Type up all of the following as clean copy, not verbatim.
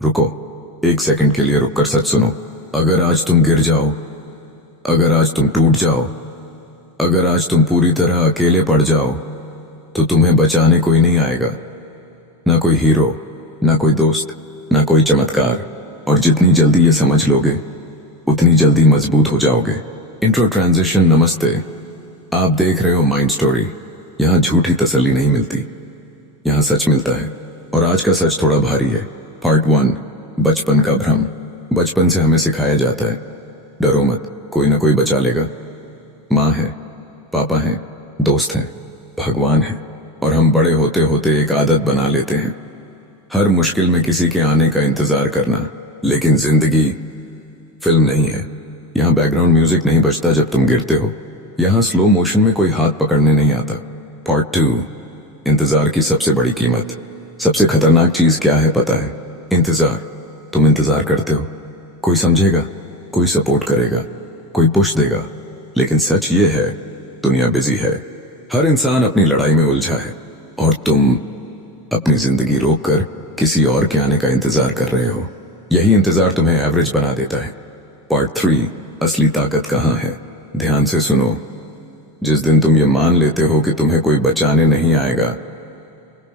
रुको, एक सेकंड के लिए रुककर सच सुनो। अगर आज तुम गिर जाओ, अगर आज तुम टूट जाओ, अगर आज तुम पूरी तरह अकेले पड़ जाओ, तो तुम्हें बचाने कोई नहीं आएगा। ना कोई हीरो, ना कोई दोस्त, ना कोई चमत्कार। और जितनी जल्दी ये समझ लोगे, उतनी जल्दी मजबूत हो जाओगे। Intro transition. नमस्ते, आप देख रहे हो माइंड स्टोरी। यहां झूठी तसल्ली नहीं मिलती, यहां सच मिलता है। और आज का सच थोड़ा भारी है। पार्ट 1, बचपन का भ्रम। बचपन से हमें सिखाया जाता है, डरो मत, कोई ना कोई बचा लेगा। माँ है, पापा है, दोस्त हैं, भगवान है। और हम बड़े होते होते एक आदत बना लेते हैं, हर मुश्किल में किसी के आने का इंतजार करना। लेकिन जिंदगी फिल्म नहीं है। यहाँ बैकग्राउंड म्यूजिक नहीं बजता जब तुम गिरते हो। यहाँ स्लो मोशन में कोई हाथ पकड़ने नहीं आता। पार्ट 2, इंतजार की सबसे बड़ी कीमत। सबसे खतरनाक चीज क्या है पता है? इंतजार। तुम इंतजार करते हो, कोई समझेगा, कोई सपोर्ट करेगा, कोई पुश देगा। लेकिन सच ये है, दुनिया बिजी है, हर इंसान अपनी लड़ाई में उलझा है, और तुम अपनी जिंदगी रोककर किसी और के आने का इंतजार कर रहे हो। यही इंतजार तुम्हें एवरेज बना देता है। पार्ट 3, असली ताकत कहाँ है? ध्यान से सुनो। जिस दिन तुम ये मान लेते हो कि तुम्हें कोई बचाने नहीं आएगा,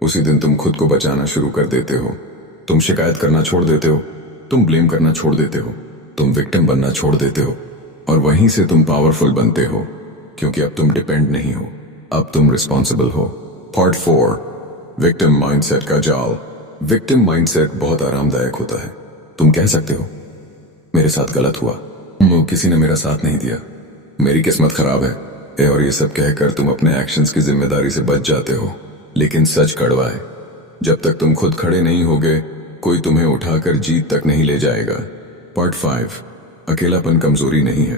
उसी दिन तुम खुद को बचाना शुरू कर देते हो। तुम शिकायत करना छोड़ देते हो, तुम ब्लेम करना छोड़ देते हो, तुम विक्टिम बनना छोड़ देते हो। और वहीं से तुम पावरफुल बनते हो, क्योंकि अब तुम डिपेंड नहीं हो, अब तुम रिस्पॉन्सिबल हो। पार्ट 4, विक्टिम माइंडसेट का जाल। विक्टिम माइंडसेट बहुत आरामदायक होता है। तुम कह सकते हो, मेरे साथ गलत हुआ, किसी ने मेरा साथ नहीं दिया, मेरी किस्मत खराब है, और ये सब कहकर तुम अपने एक्शंस की जिम्मेदारी से बच जाते हो। लेकिन सच कड़वा है, जब तक तुम खुद खड़े नहीं होगे, कोई तुम्हें उठाकर जीत तक नहीं ले जाएगा। पार्ट 5, अकेलापन कमजोरी नहीं है,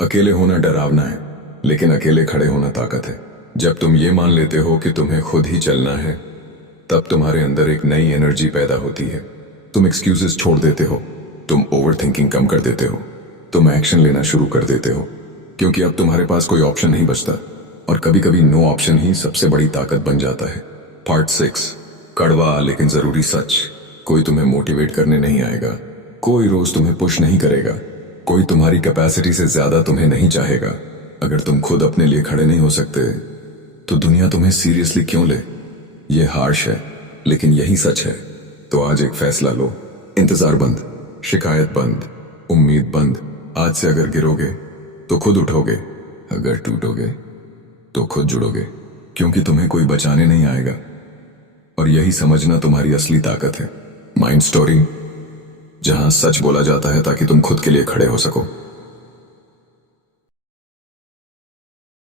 अकेले होना डरावना है, लेकिन अकेले खड़े होना ताकत है। जब तुम ये मान लेते हो कि तुम्हें खुद ही चलना है, तब तुम्हारे अंदर एक नई एनर्जी पैदा होती है। तुम एक्सक्यूजेस छोड़ देते हो, तुम ओवर थिंकिंग कम कर देते हो, तुम एक्शन लेना शुरू कर देते हो, क्योंकि अब तुम्हारे पास कोई ऑप्शन नहीं बचता। और कभी कभी नो ऑप्शन ही सबसे बड़ी ताकत बन जाता है। पार्ट 6, कड़वा लेकिन जरूरी सच। कोई तुम्हें मोटिवेट करने नहीं आएगा, कोई रोज तुम्हें पुश नहीं करेगा, कोई तुम्हारी कैपेसिटी से ज्यादा तुम्हें नहीं चाहेगा। अगर तुम खुद अपने लिए खड़े नहीं हो सकते, तो दुनिया तुम्हें सीरियसली क्यों ले? ये हार्श है, लेकिन यही सच है। तो आज एक फैसला लो, इंतजार बंद, शिकायत बंद, उम्मीद बंद। आज से अगर गिरोगे तो खुद उठोगे, अगर टूटोगे तो खुद जुड़ोगे, क्योंकि तुम्हें कोई बचाने नहीं आएगा। और यही समझना तुम्हारी असली ताकत है। माइंड स्टोरी, जहां सच बोला जाता है ताकि तुम खुद के लिए खड़े हो सको।